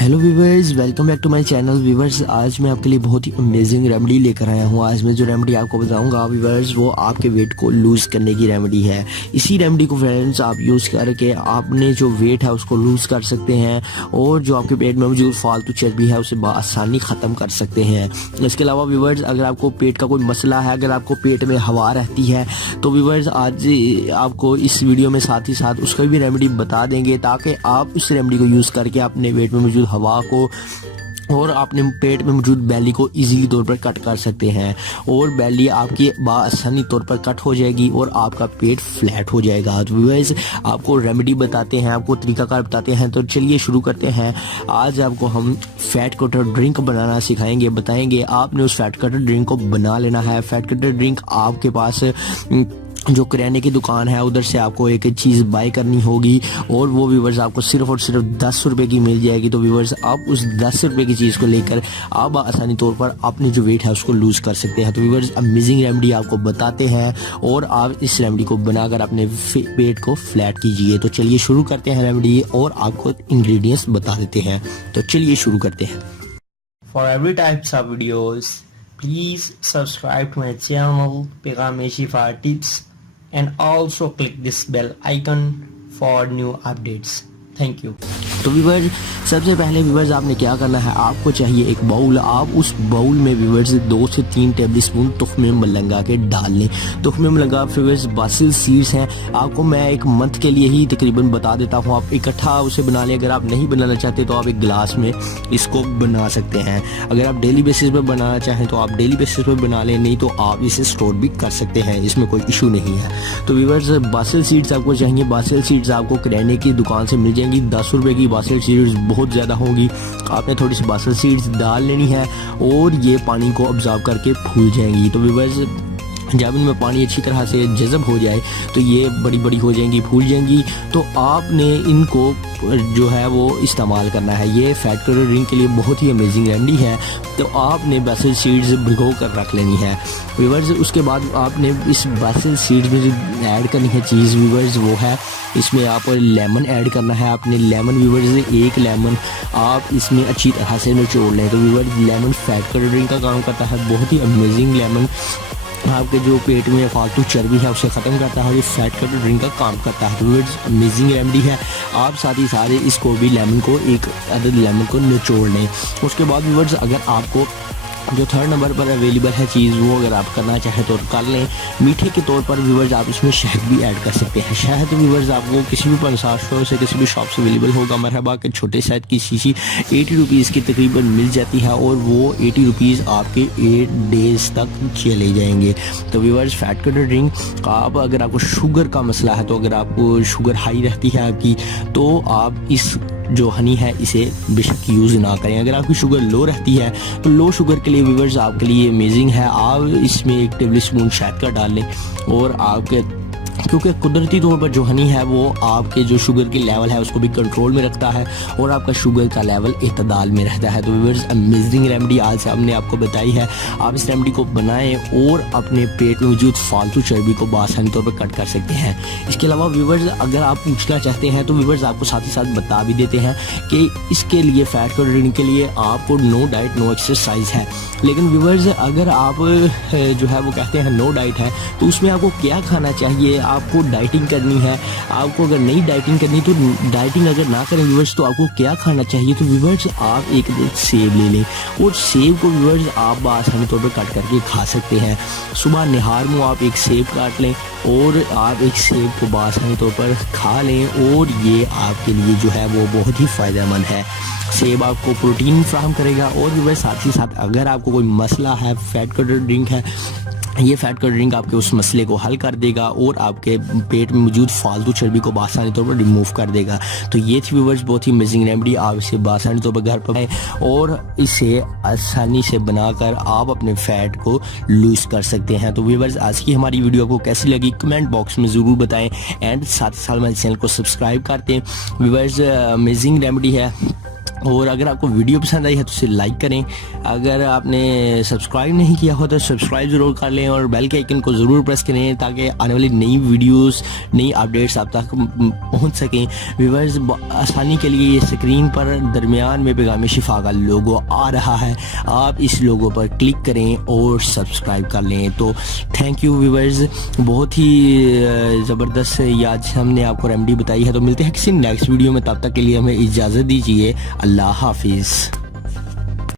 Hello viewers, welcome back to my channel. Viewers, आज मैं आपके लिए बहुत ही अमेजिंग रेमेडी लेकर आया हूँ। आज मैं जो रेमेडी आपको बताऊंगा व्यूवर्स, वो आपके वेट को लूज़ करने की रेमेडी है। इसी रेमेडी को फ्रेंड्स आप यूज़ करके आपने जो वेट है उसको लूज़ कर सकते हैं और जो आपके पेट में मौजूद फालतू चर्बी है उसे आसानी ख़त्म कर सकते हैं। इसके अलावा व्यूवर्स, अगर आपको पेट का कोई मसला है, अगर आपको पेट में हवा रहती है, तो व्यूवर्स आज आपको इस वीडियो में साथ ही साथ उसका भी रेमेडी बता देंगे, ताकि आप इस रेमेडी को यूज़ करके अपने पेट में मौजूद हवा को और अपने पेट में मौजूद बैली को इजीली तौर पर कट कर सकते हैं और बैली आपकी आसानी तौर पर कट हो जाएगी और आपका पेट फ्लैट हो जाएगा। तो व्यूअर्स, आपको रेमेडी बताते हैं, आपको तरीकाकार बताते हैं, तो चलिए शुरू करते हैं। आज आपको हम फैट कटर ड्रिंक बनाना सिखाएंगे, बताएंगे। आपने उस फैट कटर ड्रिंक को बना लेना है। फैट कटर ड्रिंक आपके पास जो किराने की दुकान है उधर से आपको एक चीज़ बाय करनी होगी और वो व्यूवर्स आपको सिर्फ और सिर्फ 10 रुपये की मिल जाएगी। तो व्यूवर्स, आप उस 10 रुपये की चीज़ को लेकर आप आसानी तौर पर अपनी जो वेट है उसको लूज़ कर सकते हैं। तो व्यूवर्स, अमेजिंग रेमेडी आपको बताते हैं और आप इस रेमेडी को बनाकर अपने पेट को फ्लैट कीजिए। तो चलिए शुरू करते हैं रेमेडी और आपको इंग्रेडिएंट्स बता देते हैं। तो चलिए शुरू करते हैं। For every types of videos, please subscribe to my channel Pegame Shifa Tips and also click this bell icon for new updates. Thank you. तो व्यूवर्स, सबसे पहले व्यूवर्स आपने क्या करना है, आपको चाहिए एक बाउल। आप उस बाउल में व्यूवर्स 2 से 3 टेबल स्पून तुख्मे मलंगा के डाल लें। तुख्मे मलंगा व्यूवर्स बासिल सीड्स हैं। आपको मैं एक मंथ के लिए ही तकरीबन बता देता हूँ, आप इकट्ठा उसे बना लें। अगर आप नहीं बनाना चाहते तो आप एक गिलास में इसको बना सकते हैं। अगर आप डेली बेसिस पे बनाना चाहें तो आप डेली बेसिस पे बना लें, नहीं तो आप इसे स्टोर भी कर सकते हैं, इसमें कोई इशू नहीं है। तो व्यूवर्स, बासिल सीड्स आपको चाहिए। बासिल सीड्स आपको किराने की दुकान से मिल जाएंगी। 10 रुपये की बासिल सीड्स बहुत ज़्यादा होंगी। आपने थोड़ी सी बासिल सीड्स डाल लेनी है और ये पानी को ऑब्जर्व करके फूल जाएंगी। तो व्यूवर्स, जब इनमें पानी अच्छी तरह से जज़ब हो जाए तो ये बड़ी बड़ी हो जाएंगी, फूल जाएंगी। तो आपने इनको जो है वो इस्तेमाल करना है। ये फैट कटर ड्रिंक के लिए बहुत ही अमेजिंग रेमेडी है। तो आपने बासिल सीड्स भिगो कर रख लेनी है व्यूवर्स। उसके बाद आपने इस बासिल सीड्स में जो ऐड करनी है चीज़ व्यूवर्स, वो है इसमें आप लेमन ऐड करना है। आपने लेमन व्यूवर्स, एक लेमन आप इसमें अच्छी तरह से निचोड़ लें। तो viewers, lemon fat cutter drink का काम करता है। बहुत ही अमेजिंग लेमन आपके जो पेट में फालतू चर्बी है उसे ख़त्म करता है। ये फैट कटर ड्रिंक का काम करता है। तो अमेजिंग रेमेडी है। आप साथ ही सारे इसको भी लेमन को एक अदद लेमन को निचोड़ लें। उसके बाद व्यूअर्स, अगर आपको जो 3rd नंबर पर अवेलेबल है चीज़, वो अगर आप करना चाहें तो कर लें। मीठे के तौर पर व्यूवर्स आप इसमें शहद भी ऐड कर सकते हैं। शहद व्यूवर्स आपको किसी भी पंसार स्टोर से, किसी भी शॉप से अवेलेबल होगा। मरहबा के छोटे शहद की शीशी 80 रुपीज़ की तकरीबन मिल जाती है और वो 80 रुपीज़ आपके 8 डेज़ तक चले जाएंगे। तो व्यूवर्स, फैट कटर ड्रिंक आप, अगर आपको शुगर का मसला है, तो अगर आपको शुगर हाई रहती है आपकी, तो आप इस जो हनी है इसे बेशक यूज़ ना करें। अगर आपकी शुगर लो रहती है तो लो शुगर के लिए व्यूवर्स आपके लिए अमेजिंग है। आप इसमें 1 टेबल स्पून शहद का डाल लें और आपके, क्योंकि कुदरती तौर पर जो हनी है वो आपके जो शुगर की लेवल है उसको भी कंट्रोल में रखता है और आपका शुगर का लेवल इतदाल में रहता है। तो व्यूअर्स, अमेजिंग रेमेडी आज हमने आपको बताई है। आप इस रेमेडी को बनाएं और अपने पेट में मौजूद फालतू चर्बी को आसानी तौर पर कट कर सकते हैं। इसके अलावा व्यूअर्स, अगर आप पूछना चाहते हैं तो व्यूअर्स आपको साथ ही साथ बता भी देते हैं कि इसके लिए फैट कटर ड्रिंक के लिए आपको नो डाइट नो एक्सरसाइज है। लेकिन व्यूअर्स, अगर आप जो है वो कहते हैं नो डाइट है, तो उसमें आपको क्या खाना चाहिए? आपको डाइटिंग करनी है। आपको अगर नहीं डाइटिंग करनी तो डाइटिंग अगर ना करें व्यूवर्स, तो आपको क्या खाना चाहिए? तो व्यूवर्स, आप एक सेब ले लें और सेब को व्यूवर्स आप आसानी तौर पर कट करके खा सकते हैं। सुबह निहार में आप एक सेब काट लें और आप एक सेब को आसानी तौर पर खा लें और ये आपके लिए जो है वो बहुत ही फ़ायदेमंद है। सेब आपको प्रोटीन फ्राहम करेगा और व्यूवर्स, साथ ही साथ अगर आपको कोई मसला है, फैट कटर ड्रिंक है, ये फैट कटर ड्रिंक आपके उस मसले को हल कर देगा और आपके पेट में मौजूद फालतू चर्बी को आसानी तौर पर रिमूव कर देगा। तो ये थी व्यूवर्स बहुत ही अमेजिंग रेमेडी। आप इसे आसानी तौर पर घर पर बनाएं और इसे आसानी से बनाकर आप अपने फैट को लूज़ कर सकते हैं। तो व्यूवर्स, आज की हमारी वीडियो आपको कैसी लगी कमेंट बॉक्स में ज़रूर बताएं एंड साथ ही साथ मेरे चैनल को सब्सक्राइब करते हैं। व्यूवर्स, अमेजिंग रेमेडी है। और अगर आपको वीडियो पसंद आई है तो उसे लाइक करें। अगर आपने सब्सक्राइब नहीं किया हो तो सब्सक्राइब ज़रूर कर लें और बेल के आइकन को ज़रूर प्रेस करें ताकि आने वाली नई वीडियोस नई अपडेट्स आप तक पहुंच सकें। व्यूअर्स, आसानी के लिए ये स्क्रीन पर दरमियान में पैगाम शिफा का लोगो आ रहा है, आप इस लोगो पर क्लिक करें और सब्सक्राइब कर लें। तो थैंक यू व्यूअर्स, बहुत ही ज़बरदस्त आज हमने आपको रेमेडी बताई है। तो मिलते हैं किसी नेक्स्ट वीडियो में, तब तक के लिए हमें इजाज़त दीजिए। अल्लाह हाफिज़।